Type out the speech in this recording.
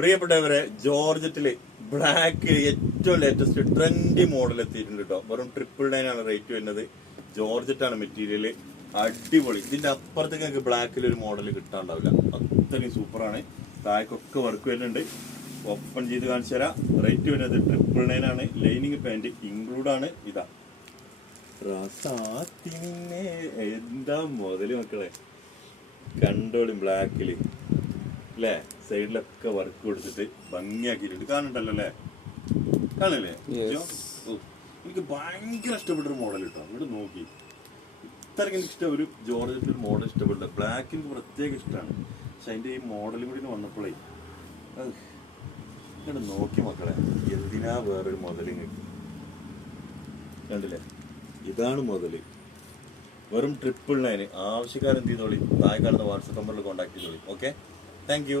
പ്രിയപ്പെട്ടവരെ, ജോർജറ്റില് ബ്ലാക്ക് ഏറ്റവും latest trendy model എത്തിയിട്ടുണ്ട് കേട്ടോ. വെറും 999 ആണ് റേറ്റ് വരുന്നത്. ജോർജറ്റ് ആണ് മെറ്റീരിയൽ, അടിപൊളി. ഇതിന്റെ അപ്പുറത്തേക്ക് നിങ്ങൾക്ക് ബ്ലാക്കിൽ ഒരു മോഡൽ കിട്ടാണ്ടാവില്ല, അത്രയും സൂപ്പറാണ്. താഴേക്കൊക്കെ വർക്ക് വരുന്നുണ്ട്. ഓപ്പൺ ചെയ്ത് കാണിച്ചു തരാം. റേറ്റ് വരുന്നത് 999 ആണ്. ലൈനിങ് പാന്റ് ഇൻക്ലൂഡ് ആണ്. ഇതാ റസാത്തിനെ എന്താ മുതല് മക്കളെ, കണ്ടോളി ബ്ലാക്കില് അല്ലേ. സൈഡിലൊക്കെ വർക്ക് കൊടുത്തിട്ട് ഭംഗിയാക്കിയിട്ടുണ്ട്. കാണണ്ടല്ലോ അല്ലേ, കാണില്ലേ? എനിക്ക് ഭയങ്കര ഇഷ്ടപ്പെട്ടൊരു മോഡൽ കേട്ടോ. ഇവിടെ നോക്കി, ഇത്രയ്ക്ക് എനിക്ക് ഇഷ്ടം ഒരു ജോർജറ്റ് ഒരു മോഡൽ ഇഷ്ടപ്പെട്ടില്ല. ബ്ലാക്ക് എനിക്ക് പ്രത്യേക ഇഷ്ടമാണ്. പക്ഷെ അതിന്റെ ഈ മോഡലും കൂടി വന്നപ്പോഴേ ഇവിടെ നോക്കി മക്കളെ, എന്തിനാ വേറൊരു മുതൽ നിങ്ങൾക്ക് കണ്ടില്ലേ? ഇതാണ് മുതൽ. വെറും 999. ആവശ്യക്കാരെന്ത് ചെയ്തോളി, താഴെ കാണുന്ന വാട്സപ്പ് നമ്പറിൽ കോൺടാക്ട് ചെയ്തോളി. Okay, thank U.